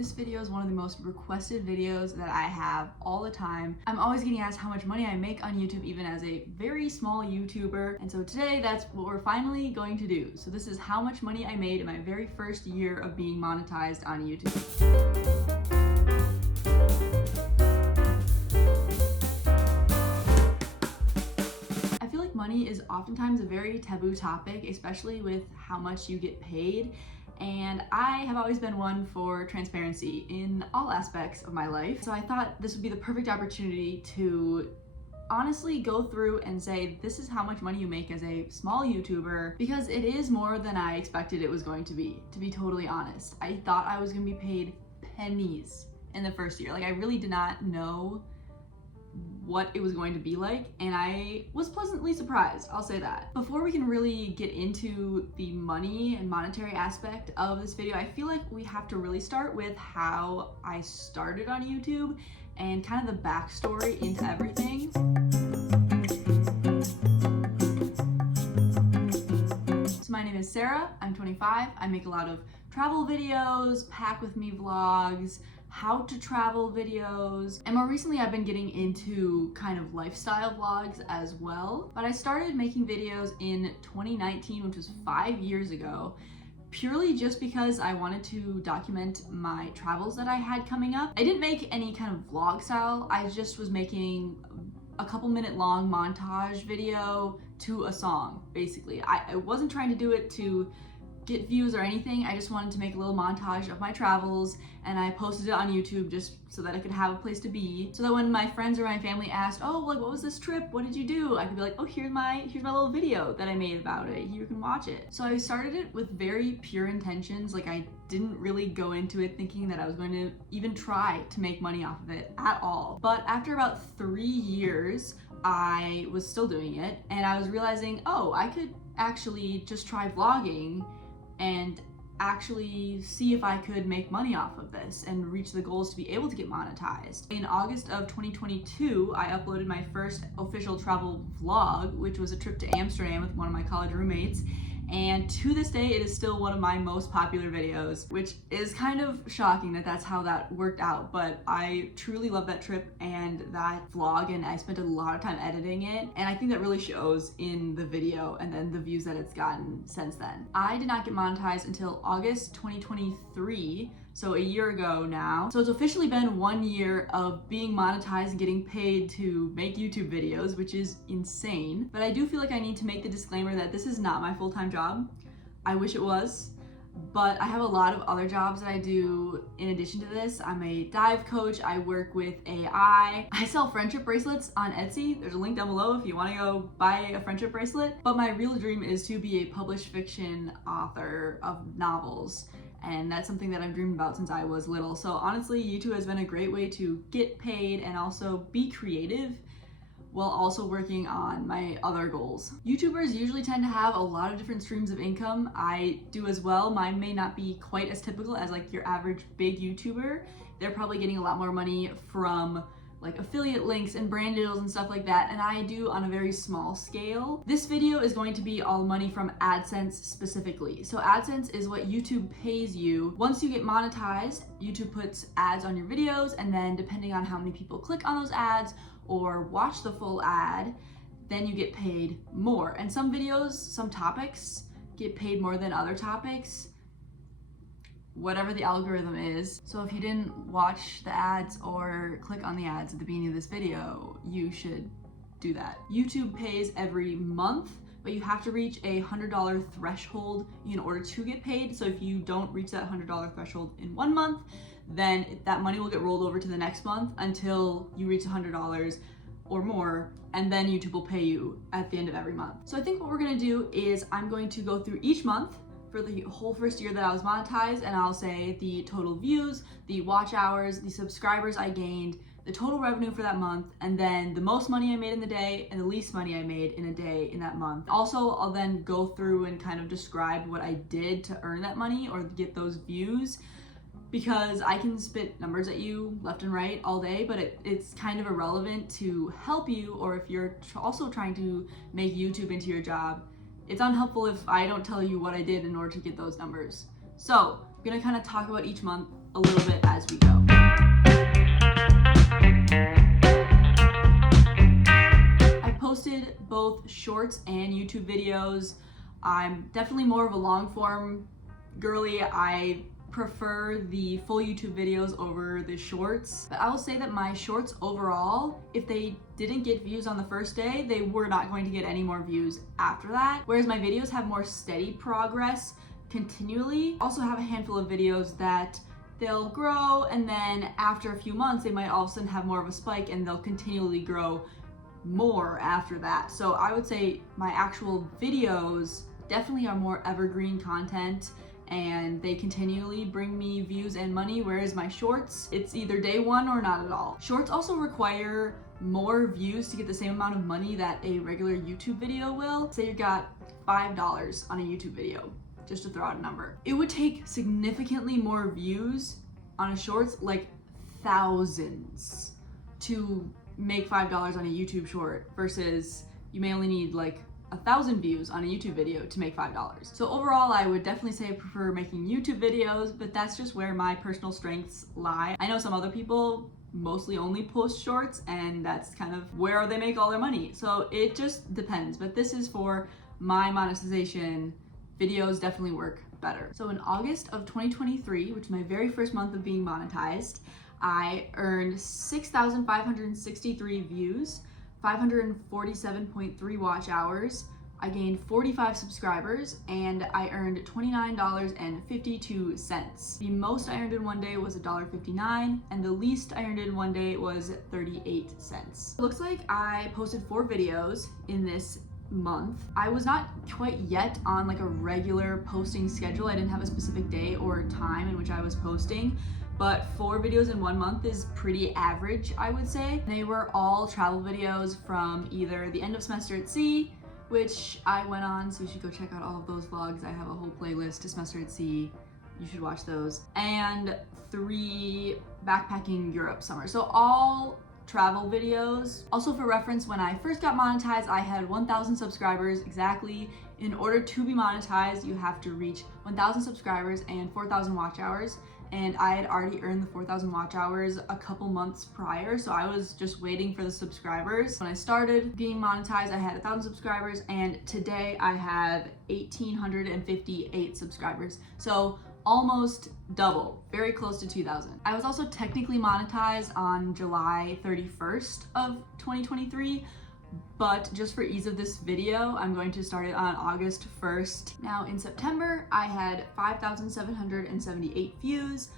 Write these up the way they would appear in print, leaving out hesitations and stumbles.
This video is one of the most requested videos that I have all the time. I'm always getting asked how much money I make on YouTube even as a very small YouTuber. And so today that's what we're finally going to do. So this is how much money I made in my very first year of being monetized on YouTube. Money is oftentimes a very taboo topic, especially with how much you get paid. And I have always been one for transparency in all aspects of my life. So I thought this would be the perfect opportunity to honestly go through and say, this is how much money you make as a small YouTuber, because it is more than I expected it was going to be totally honest. I thought I was gonna be paid pennies in the first year. Like, I really did not know what it was going to be like, and I was pleasantly surprised, I'll say that. Before we can really get into the money and monetary aspect of this video, I feel like we have to really start with how I started on YouTube and kind of the backstory into everything. So my name is Sarah, I'm 25, I make a lot of travel videos, pack with me vlogs, how to travel videos, and more recently I've been getting into kind of lifestyle vlogs as well. But I started making videos in 2019, which was 5 years ago, purely just because I wanted to document my travels that I had coming up. I didn't make any kind of vlog style, I just was making a couple minute long montage video to a song, basically. I wasn't trying to do it to get views or anything. I just wanted to make a little montage of my travels, and I posted it on YouTube just so that I could have a place to be, so that when my friends or my family asked, oh, like, what was this trip, what did you do, I could be like, oh, here's my little video that I made about it, you can watch it. So I started it with very pure intentions. Like, I didn't really go into it thinking that I was going to even try to make money off of it at all. But after about 3 years, I was still doing it, and I was realizing, oh, I could actually just try vlogging and actually see if I could make money off of this and reach the goals to be able to get monetized. In August of 2022, I uploaded my first official travel vlog, which was a trip to Amsterdam with one of my college roommates. And to this day, it is still one of my most popular videos, which is kind of shocking that that's how that worked out. But I truly love that trip and that vlog, and I spent a lot of time editing it. And I think that really shows in the video and then the views that it's gotten since then. I did not get monetized until August 2023. So a year ago now. So it's officially been 1 year of being monetized and getting paid to make YouTube videos, which is insane. But I do feel like I need to make the disclaimer that this is not my full-time job. I wish it was, but I have a lot of other jobs that I do in addition to this. I'm a dive coach, I work with AI, I sell friendship bracelets on Etsy. There's a link down below if you want to go buy a friendship bracelet. But my real dream is to be a published fiction author of novels. And that's something that I've dreamed about since I was little. So honestly, YouTube has been a great way to get paid and also be creative while also working on my other goals. YouTubers usually tend to have a lot of different streams of income. I do as well. Mine may not be quite as typical as like your average big YouTuber. They're probably getting a lot more money from like affiliate links and brand deals and stuff like that, and I do on a very small scale. This video is going to be all money from AdSense specifically. So AdSense is what YouTube pays you. Once you get monetized, YouTube puts ads on your videos, and then depending on how many people click on those ads or watch the full ad, then you get paid more. And some videos, some topics get paid more than other topics, whatever the algorithm is. So if you didn't watch the ads or click on the ads at the beginning of this video, you should do that. YouTube pays every month, but you have to reach a $100 threshold in order to get paid. So if you don't reach that $100 threshold in 1 month, then that money will get rolled over to the next month until you reach $100 or more, and then YouTube will pay you at the end of every month. So I think what we're gonna do is I'm going to go through each month for the whole first year that I was monetized, and I'll say the total views, the watch hours, the subscribers I gained, the total revenue for that month, and then the most money I made in the day and the least money I made in a day in that month. Also, I'll then go through and kind of describe what I did to earn that money or get those views, because I can spit numbers at you left and right all day, but it's kind of irrelevant to help you, or if you're also trying to make YouTube into your job, it's unhelpful if I don't tell you what I did in order to get those numbers. So I'm gonna kind of talk about each month a little bit as shorts and YouTube videos. I'm definitely more of a long form girly. I prefer the full YouTube videos over the shorts. But I will say that my shorts overall, if they didn't get views on the first day, they were not going to get any more views after that. Whereas my videos have more steady progress continually. Also have a handful of videos that they'll grow, and then after a few months, they might all of a sudden have more of a spike and they'll continually grow more after that. So I would say my actual videos definitely are more evergreen content, and they continually bring me views and money, whereas my shorts, it's either day one or not at all. Shorts also require more views to get the same amount of money that a regular YouTube video will. Say you got $5 on a YouTube video, just to throw out a number. It would take significantly more views on a shorts, like thousands, to make $5 on a YouTube short, versus you may only need like 1,000 views on a YouTube video to make $5. So overall, I would definitely say I prefer making YouTube videos, but that's just where my personal strengths lie. I know some other people mostly only post shorts, and that's kind of where they make all their money. So it just depends, but this is for my monetization. Videos definitely work better. So in August of 2023, which is my very first month of being monetized, I earned 6,563 views, 547.3 watch hours. I gained 45 subscribers, and I earned $29.52. The most I earned in one day was $1.59, and the least I earned in one day was 38 cents. It looks like I posted 4 videos in this month. I was not quite yet on like a regular posting schedule. I didn't have a specific day or time in which I was posting, but 4 videos in 1 month is pretty average, I would say. They were all travel videos from either the end of semester at sea, which I went on, so you should go check out all of those vlogs. I have a whole playlist to semester at sea. You should watch those. And 3 backpacking Europe summer. So all travel videos. Also for reference, when I first got monetized, I had 1,000 subscribers exactly. In order to be monetized, you have to reach 1,000 subscribers and 4,000 watch hours. And I had already earned the 4,000 watch hours a couple months prior, so I was just waiting for the subscribers. When I started being monetized, I had 1,000 subscribers, and today I have 1,858 subscribers. So almost double, very close to 2,000. I was also technically monetized on July 31st of 2023, but just for ease of this video, I'm going to start it on August 1st. Now in September, I had 5,778 views,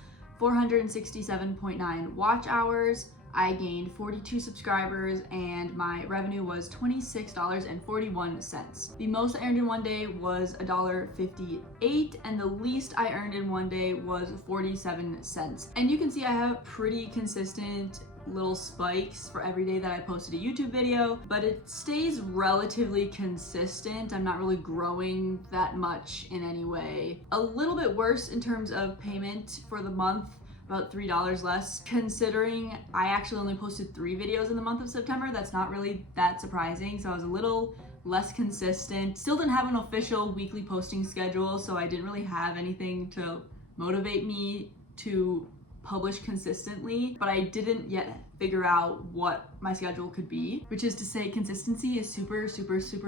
467.9 watch hours. I gained 42 subscribers, and my revenue was $26.41. The most I earned in one day was $1.58, and the least I earned in one day was 47 cents. And you can see I have pretty consistent little spikes for every day that I posted a YouTube video, but it stays relatively consistent. I'm not really growing that much in any way. A little bit worse in terms of payment for the month, about $3 less. Considering I actually only posted 3 videos in the month of September, that's not really that surprising. So I was a little less consistent. Still didn't have an official weekly posting schedule, so I didn't really have anything to motivate me to publish consistently, but I didn't yet figure out what my schedule could be, which is to say consistency is super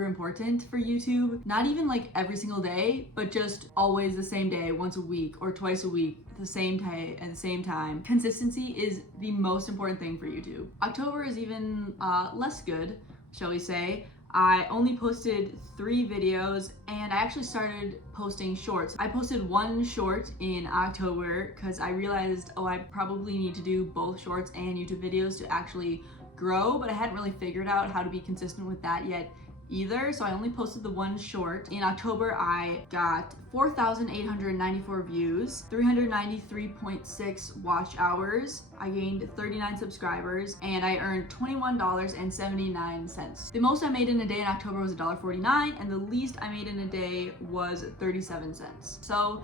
important for YouTube. Not even like every single day, but just always the same day, once a week or twice a week, the same day at the same time. Consistency is the most important thing for YouTube. October is even less good, shall we say. I only posted 3 videos, and I actually started posting shorts. I posted 1 short in October because I realized, oh, I probably need to do both shorts and YouTube videos to actually grow, but I hadn't really figured out how to be consistent with that yet either, so I only posted the 1 short. In October, I got 4,894 views, 393.6 watch hours. I gained 39 subscribers, and I earned $21.79. The most I made in a day in October was $1.49, and the least I made in a day was 37 cents. So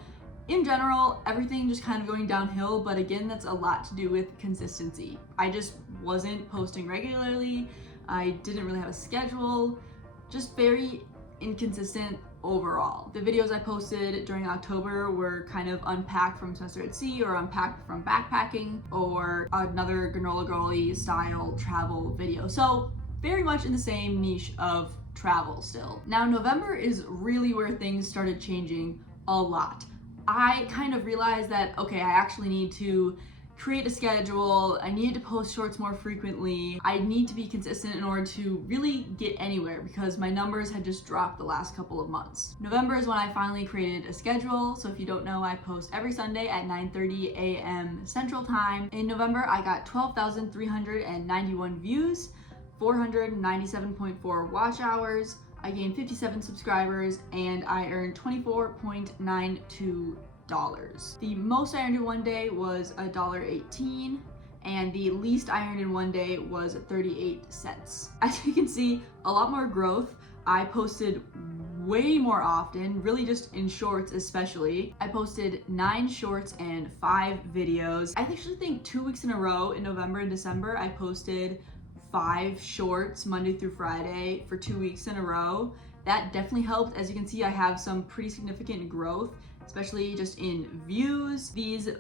in general, everything just kind of going downhill, but again, that's a lot to do with consistency. I just wasn't posting regularly. I didn't really have a schedule. Just very inconsistent overall. The videos I posted during October were kind of unpacked from semester at sea, or unpacked from backpacking, or another granola girly style travel video. So very much in the same niche of travel still. Now, November is really where things started changing a lot. I kind of realized that, okay, I actually need to create a schedule. I needed to post shorts more frequently. I need to be consistent in order to really get anywhere because my numbers had just dropped the last couple of months. November is when I finally created a schedule. So if you don't know, I post every Sunday at 9:30 a.m. Central Time. In November, I got 12,391 views, 497.4 watch hours. I gained 57 subscribers and I earned $24.92. The most I earned in one day was $1.18, and the least I earned in one day was 38 cents. As you can see, a lot more growth. I posted way more often, really just in shorts especially. I posted 9 shorts and 5 videos. I actually think 2 weeks in a row in November and December, I posted 5 shorts Monday through Friday for 2 weeks in a row. That definitely helped. As you can see, I have some pretty significant growth, especially just in views. These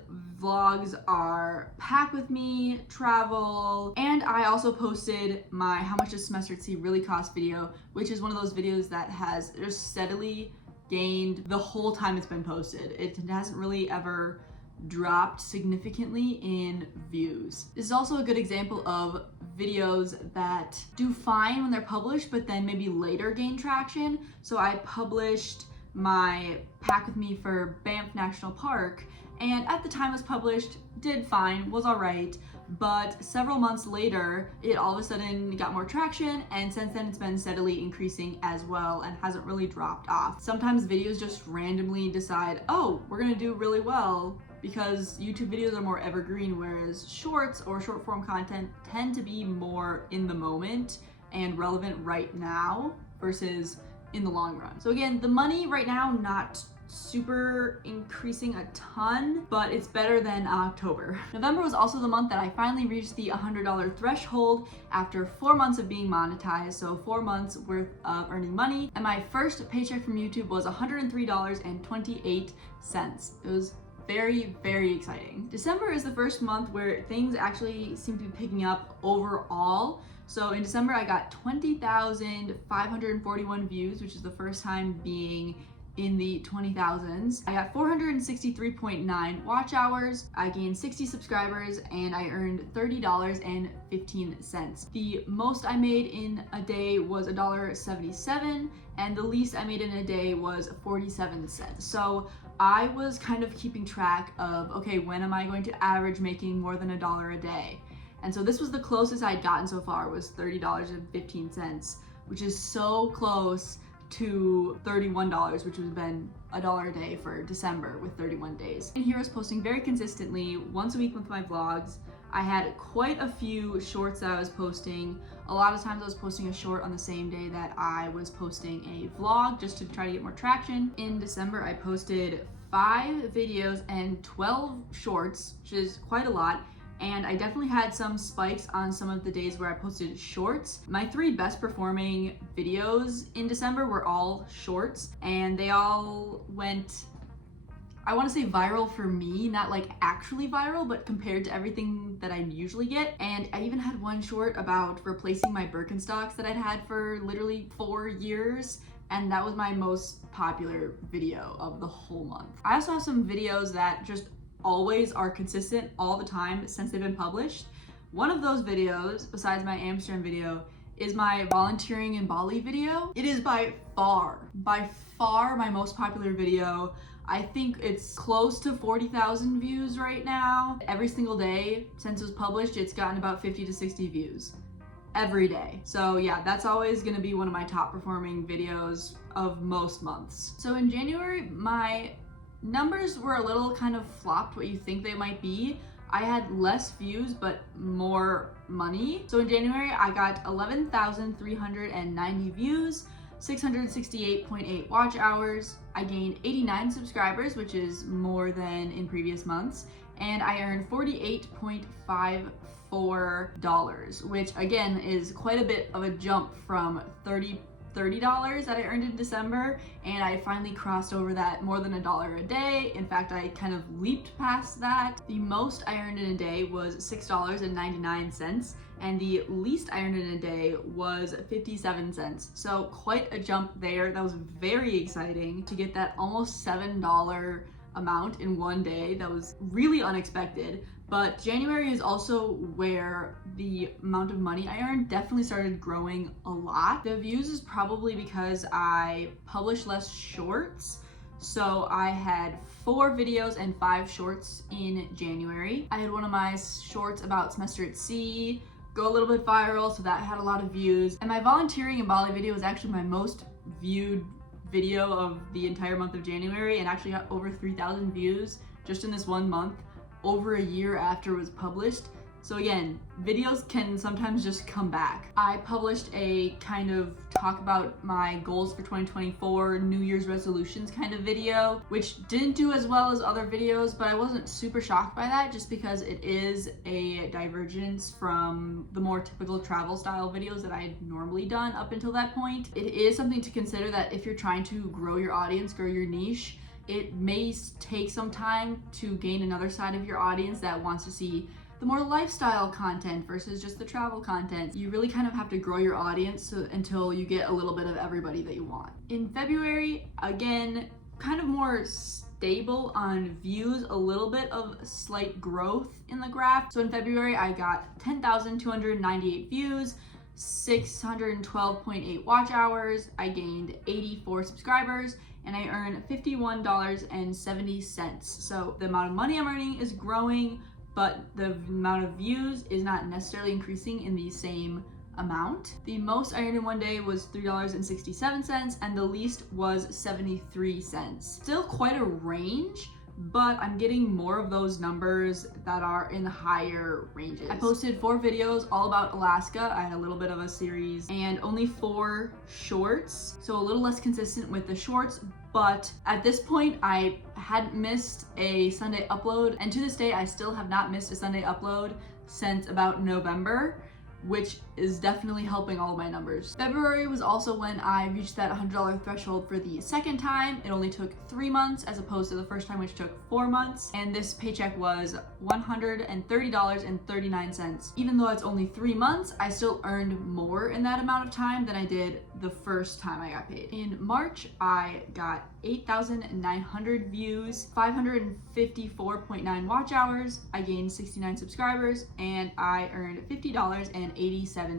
vlogs are pack with me, travel, and I also posted my how much does semester at sea really cost video, which is one of those videos that has just steadily gained the whole time it's been posted. It hasn't really ever dropped significantly in views. This is also a good example of videos that do fine when they're published, but then maybe later gain traction. So I published my pack with me for Banff National Park, and at the time it was published, did fine, was all right, but several months later, it all of a sudden got more traction, and since then it's been steadily increasing as well and hasn't really dropped off. Sometimes videos just randomly decide, oh, we're gonna do really well, because YouTube videos are more evergreen, whereas shorts or short form content tend to be more in the moment and relevant right now versus in the long run. So again, the money right now, not super increasing a ton, but it's better than October. November was also the month that I finally reached the $100 threshold after 4 months of being monetized, so 4 months worth of earning money, and my first paycheck from YouTube was $103.28. It was very, very exciting. December is the first month where things actually seem to be picking up overall. So in December, I got 20,541 views, which is the first time being in the 20,000s. I got 463.9 watch hours. I gained 60 subscribers and I earned $30.15. The most I made in a day was $1.77 and the least I made in a day was 47 cents. So I was kind of keeping track of, okay, when am I going to average making more than $1 a day? And so this was the closest I'd gotten so far, was $30.15, which is so close to $31, which has been $1 a day for December with 31 days. And here I was posting very consistently once a week with my vlogs. I had quite a few shorts that I was posting. A lot of times I was posting a short on the same day that I was posting a vlog just to try to get more traction. In December, I posted 5 videos and 12 shorts, which is quite a lot. And I definitely had some spikes on some of the days where I posted shorts. My 3 best performing videos in December were all shorts, and they all went, I want to say viral for me, not like actually viral, but compared to everything that I usually get. And I even had one short about replacing my Birkenstocks that I'd had for literally 4 years. And that was my most popular video of the whole month. I also have some videos that just always are consistent all the time since they've been published. One of those videos, besides my Amsterdam video, is my volunteering in Bali video. It is by far my most popular video. I think it's close to 40,000 views right now. Every single day since it was published, it's gotten about 50 to 60 views every day. So yeah, that's always gonna be one of my top performing videos of most months. So in January, my numbers were a little kind of flopped what you think they might be. I had less views but more money. So in January I got 11,390 views, 668.8 watch hours. I gained 89 subscribers, which is more than in previous months, and I earned $48.54, which again is quite a bit of a jump from $30 that I earned in December, and I finally crossed over that more than $1 a day. In fact, I kind of leaped past that. The most I earned in a day was $6.99, and the least I earned in a day was 57 cents. So quite a jump there. That was very exciting to get that almost $7 amount in one day. That was really unexpected. But January is also where the amount of money I earned definitely started growing a lot. The views is probably because I published less shorts. So I had 4 videos and 5 shorts in January. I had one of my shorts about semester at sea go a little bit viral, so that had a lot of views. And my volunteering in Bali video was actually my most viewed video of the entire month of January, and actually got over 3,000 views just in this one month, over a year after it was published. So again, videos can sometimes just come back. I published a kind of talk about my goals for 2024, New Year's resolutions kind of video, which didn't do as well as other videos, but I wasn't super shocked by that just because it is a divergence from the more typical travel style videos that I had normally done up until that point. It is something to consider that if you're trying to grow your audience, grow your niche, it may take some time to gain another side of your audience that wants to see the more lifestyle content versus just the travel content. You really kind of have to grow your audience until you get a little bit of everybody that you want. In February, again, kind of more stable on views, a little bit of slight growth in the graph. So in February, I got 10,298 views, 612.8 watch hours. I gained 84 subscribers, and I earned $51.70. So the amount of money I'm earning is growing, but the amount of views is not necessarily increasing in the same amount. The most I earned in one day was $3.67, and the least was 73 cents. Still quite a range, but I'm getting more of those numbers that are in the higher ranges. I posted 4 videos all about Alaska. I had a little bit of a series and only 4 shorts, so a little less consistent with the shorts, but at this point I hadn't missed a Sunday upload, and to this day I still have not missed a Sunday upload since about November, which is definitely helping all of my numbers. February was also when I reached that $100 threshold for the second time. It only took 3 months as opposed to the first time, which took 4 months. And this paycheck was $130.39. Even though it's only 3 months, I still earned more in that amount of time than I did the first time I got paid. In March, I got 8,900 views, 554.9 watch hours. I gained 69 subscribers, and I earned $50.87.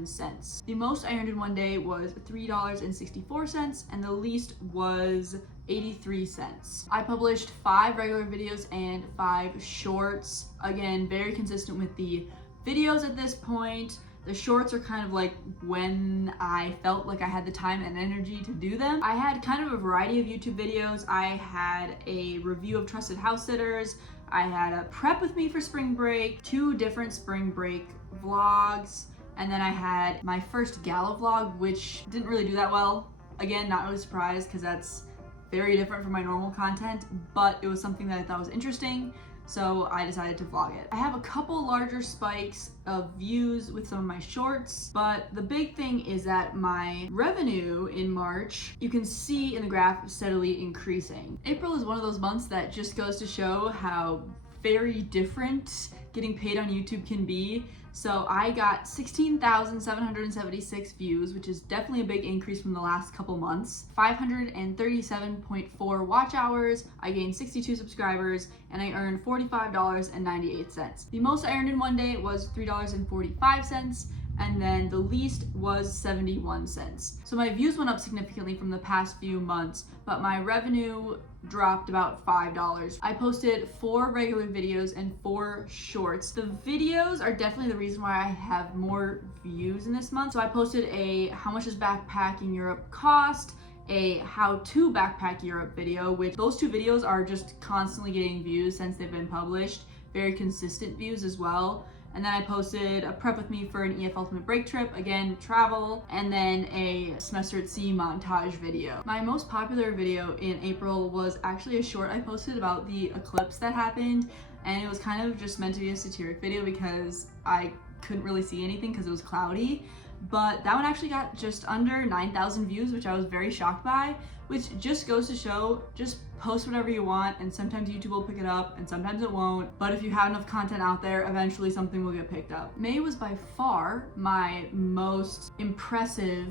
The most I earned in one day was $3.64, and the least was 83 cents. I published 5 regular videos and 5 shorts. Again, very consistent with the videos at this point. The shorts are kind of like when I felt like I had the time and energy to do them. I had kind of a variety of YouTube videos. I had a review of trusted house sitters. I had a prep with me for spring break, 2 different spring break vlogs, and then I had my first gala vlog, which didn't really do that well. Again, not really surprised because that's very different from my normal content, but it was something that I thought was interesting, so I decided to vlog it. I have a couple larger spikes of views with some of my shorts, but the big thing is that my revenue in March, you can see in the graph, steadily increasing. April is one of those months that just goes to show how very different getting paid on YouTube can be. So I got 16,776 views, which is definitely a big increase from the last couple months. 537.4 watch hours. I gained 62 subscribers, and I earned $45.98. The most I earned in one day was $3.45, and then the least was 71 cents. So my views went up significantly from the past few months, but my revenue dropped about $5. I posted 4 regular videos and 4 shorts. The videos are definitely the reason why I have more views in this month. So I posted a how much does backpacking Europe cost, a how to backpack Europe video, which those 2 videos are just constantly getting views since they've been published, very consistent views as well. And then I posted a prep with me for an EF Ultimate Break trip, again, travel, and then a semester at sea montage video. My most popular video in April was actually a short I posted about the eclipse that happened, and it was kind of just meant to be a satiric video because I couldn't really see anything because it was cloudy. but that one actually got just under 9,000 views, which I was very shocked by, which just goes to show, just post whatever you want, and sometimes YouTube will pick it up and sometimes it won't. But if you have enough content out there, eventually something will get picked up. May was by far my most impressive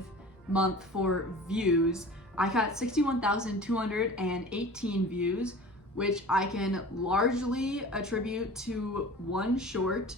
month for views. I got 61,218 views, which I can largely attribute to one short,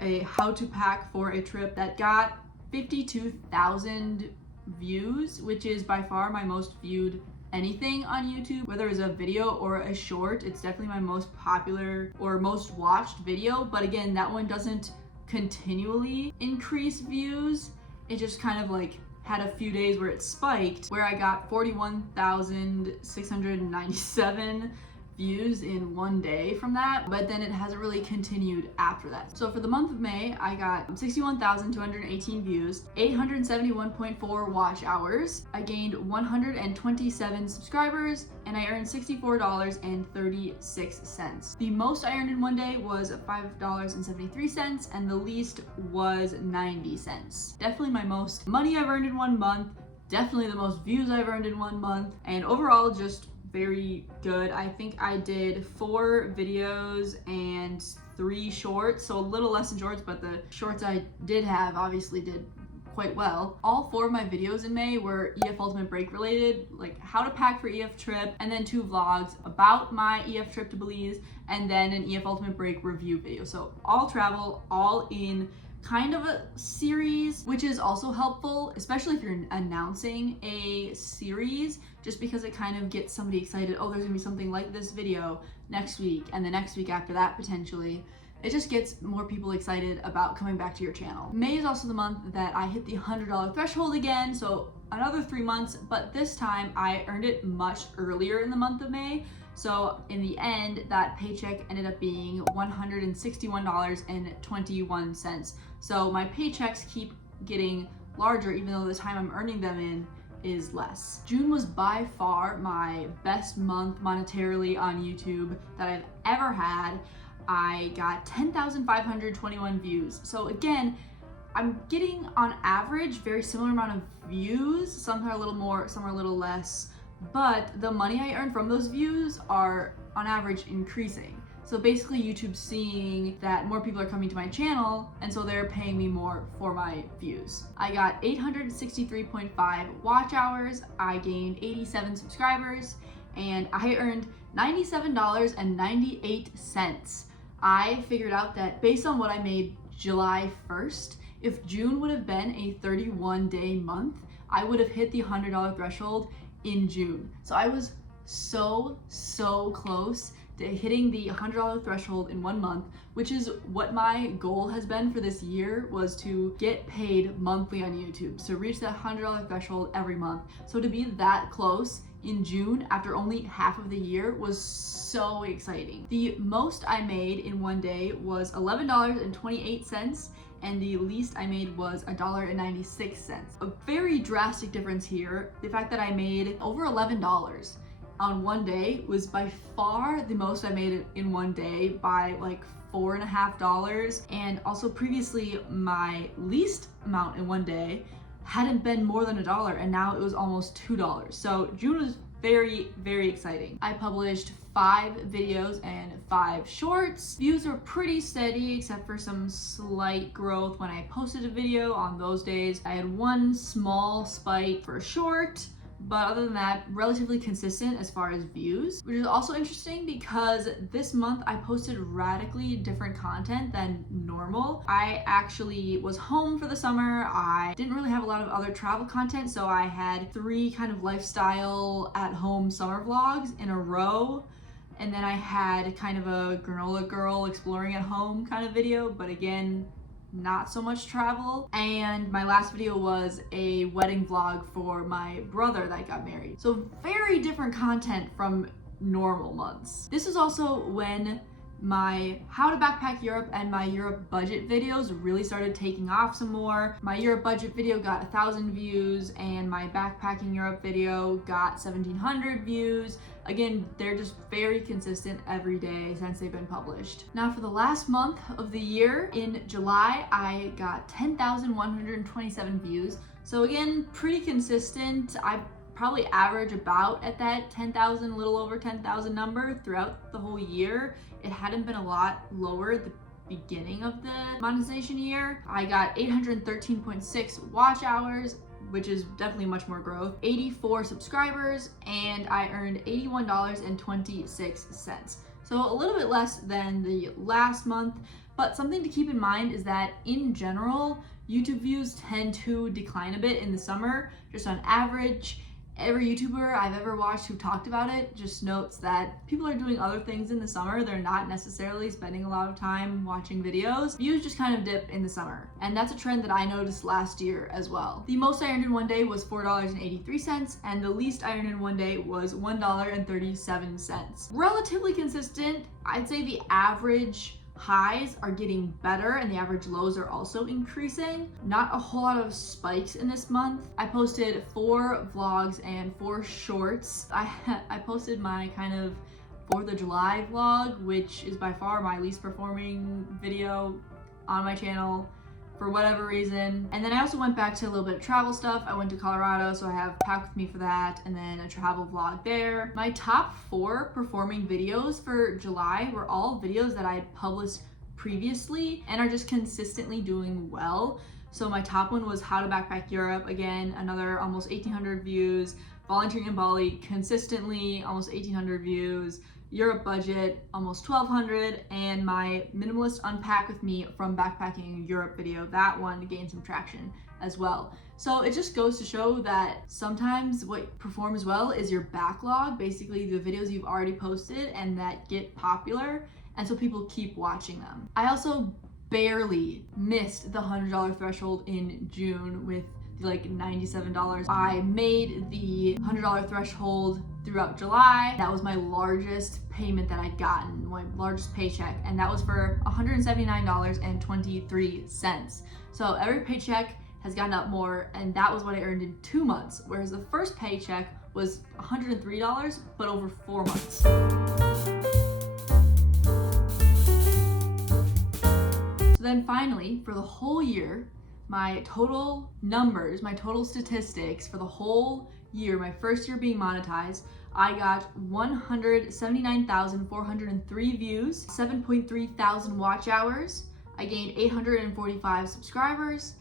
a how to pack for a trip, that got 52,000 views, which is by far my most viewed anything on YouTube. Whether it's a video or a short, it's definitely my most popular or most watched video. But again, that one doesn't continually increase views. It just kind of like had a few days where it spiked, where I got 41,697 views in one day from that, but then it hasn't really continued after that. So for the month of May, I got 61,218 views, 871.4 watch hours. I gained 127 subscribers, and I earned $64.36. The most I earned in one day was $5.73, and the least was 90 cents. Definitely my most money I've earned in 1 month, definitely the most views I've earned in 1 month, and overall just very good. I think I did 4 videos and 3 shorts, so a little less than shorts, but the shorts I did have obviously did quite well. All 4 of my videos in May were EF Ultimate Break related, like how to pack for EF trip, and then 2 vlogs about my EF trip to Belize, and then an EF Ultimate Break review video. So all travel, all in kind of a series, which is also helpful, especially if you're announcing a series, just because it kind of gets somebody excited. Oh, there's gonna be something like this video next week, and the next week after that potentially. It just gets more people excited about coming back to your channel. May is also the month that I hit the $100 threshold again, so another 3 months, but this time I earned it much earlier in the month of May. So in the end, that paycheck ended up being $161.21. So my paychecks keep getting larger, even though the time I'm earning them in is less. June was by far my best month monetarily on YouTube that I've ever had. I got 10,521 views. So again, I'm getting on average very similar amount of views. Some are a little more, some are a little less, but the money I earn from those views are on average increasing. So basically YouTube's seeing that more people are coming to my channel, and so they're paying me more for my views. I got 863.5 watch hours, I gained 87 subscribers, and I earned $97.98. I figured out that based on what I made July 1st, if June would have been a 31-day month, I would have hit the $100 threshold in June. So I was so close to hitting the $100 threshold in 1 month, which is what my goal has been for this year, was to get paid monthly on YouTube. So reach that $100 threshold every month. So to be that close in June after only half of the year was so exciting. The most I made in one day was $11.28, and the least I made was $1.96. A very drastic difference here. The fact that I made over $11 on one day was by far the most I made in one day, by like $4.50. And also previously my least amount in one day hadn't been more than $1, and now it was almost $2. So June was very exciting. I published 5 videos and 5 shorts. Views were pretty steady except for some slight growth when I posted a video on those days. I had 1 small spike for a short, but other than that, relatively consistent as far as views, which is also interesting because this month I posted radically different content than normal. I actually was home for the summer. I didn't really have a lot of other travel content, so I had 3 kind of lifestyle at home summer vlogs in a row. And then I had kind of a granola girl exploring at home kind of video, but again, not so much travel. And my last video was a wedding vlog for my brother that got married. So very different content from normal months. This is also when my how to backpack Europe and my Europe budget videos really started taking off some more. My Europe budget video got 1,000 views and my backpacking Europe video got 1,700 views. Again, they're just very consistent every day since they've been published. Now for the last month of the year, in July, I got 10,127 views. So again, pretty consistent. I probably average about at that 10,000, a little over 10,000 number throughout the whole year. It hadn't been a lot lower at the beginning of the monetization year. I got 813.6 watch hours, which is definitely much more growth, 84 subscribers, and I earned $81.26. So a little bit less than the last month, but something to keep in mind is that in general, YouTube views tend to decline a bit in the summer, just on average. Every YouTuber I've ever watched who talked about it just notes that people are doing other things in the summer. They're not necessarily spending a lot of time watching videos. Views just kind of dip in the summer. And that's a trend that I noticed last year as well. The most I earned in one day was $4.83, and the least I earned in one day was $1.37. Relatively consistent. I'd say the average highs are getting better and the average lows are also increasing. Not a whole lot of spikes in this month. I posted 4 vlogs and 4 shorts. I posted my kind of 4th of July vlog, which is by far my least performing video on my channel for whatever reason. And then I also went back to a little bit of travel stuff. I went to Colorado, so I have Pack With Me for that, and then a travel vlog there. My top 4 performing videos for July were all videos that I had published previously and are just consistently doing well. So my top one was How to Backpack Europe, again, another almost 1,800 views. Volunteering in Bali, consistently almost 1,800 views. Europe budget, almost 1,200, and my minimalist unpack with me from backpacking Europe video, that one gained some traction as well. So it just goes to show that sometimes what performs well is your backlog, basically the videos you've already posted and that get popular, and so people keep watching them. I also barely missed the $100 threshold in June with like $97. I made the $100 threshold throughout July. That was my largest payment that I'd gotten, my largest paycheck, and that was for $179.23. So every paycheck has gone up more, and that was what I earned in 2 months, whereas the first paycheck was $103, but over 4 months. So then finally, for the whole year, my total numbers, my total statistics for the whole year, my first year being monetized, I got 179,403 views, 7.3 thousand watch hours, I gained 845 subscribers,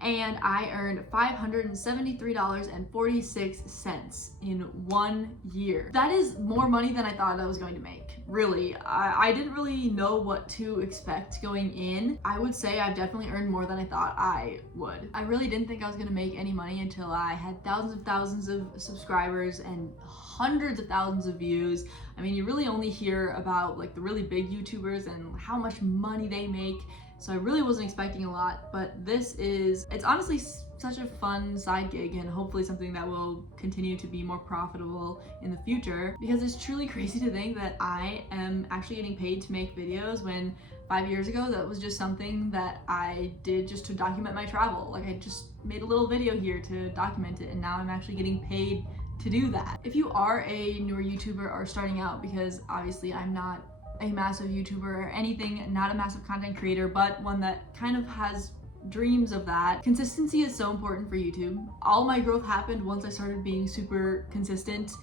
and I earned $573.46 in 1 year. That is more money than I thought I was going to make. Really, I didn't really know what to expect going in. I would say I've definitely earned more than I thought I would. I really didn't think I was gonna make any money until I had thousands of subscribers and hundreds of thousands of views. I mean, you really only hear about like the really big YouTubers and how much money they make. So I really wasn't expecting a lot, but it's honestly such a fun side gig and hopefully something that will continue to be more profitable in the future, because it's truly crazy to think that I am actually getting paid to make videos when 5 years ago that was just something that I did just to document my travel. Like I just made a little video here to document it, and now I'm actually getting paid to do that. If you are a newer YouTuber or starting out, because obviously I'm not a massive YouTuber or anything, not a massive content creator, but one that kind of has dreams of that. Consistency is so important for YouTube. All my growth happened once I started being super consistent,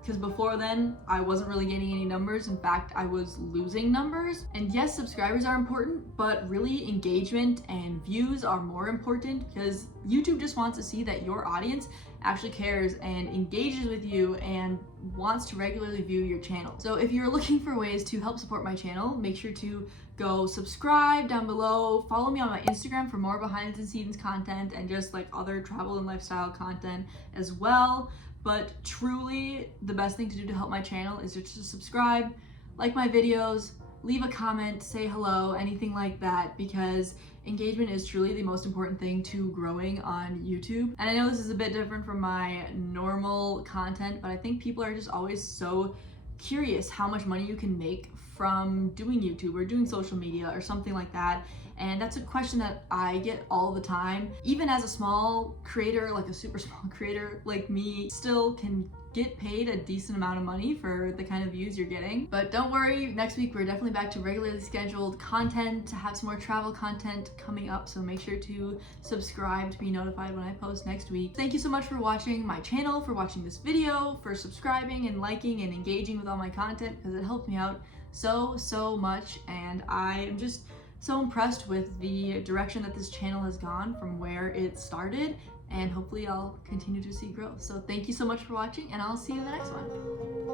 because before then I wasn't really gaining any numbers. In fact, I was losing numbers. And yes, subscribers are important, but really engagement and views are more important, because YouTube just wants to see that your audience actually cares and engages with you and wants to regularly view your channel. So if you're looking for ways to help support my channel, make sure to go subscribe down below, follow me on my Instagram for more behind the scenes content and just like other travel and lifestyle content as well. But truly, the best thing to do to help my channel is just to subscribe, like my videos, leave a comment, say hello, anything like that, because engagement is truly the most important thing to growing on YouTube. And I know this is a bit different from my normal content, but I think people are just always so curious how much money you can make from doing YouTube or doing social media or something like that. And that's a question that I get all the time. Even as a small creator, like a super small creator like me, still can get paid a decent amount of money for the kind of views you're getting. But don't worry, next week we're definitely back to regularly scheduled content, to have some more travel content coming up, so make sure to subscribe to be notified when I post next week. Thank you so much for watching my channel, for watching this video, for subscribing and liking and engaging with all my content, because it helps me out so much, and I am just so impressed with the direction that this channel has gone from where it started, and hopefully I'll continue to see growth. So thank you so much for watching, and I'll see you in the next one.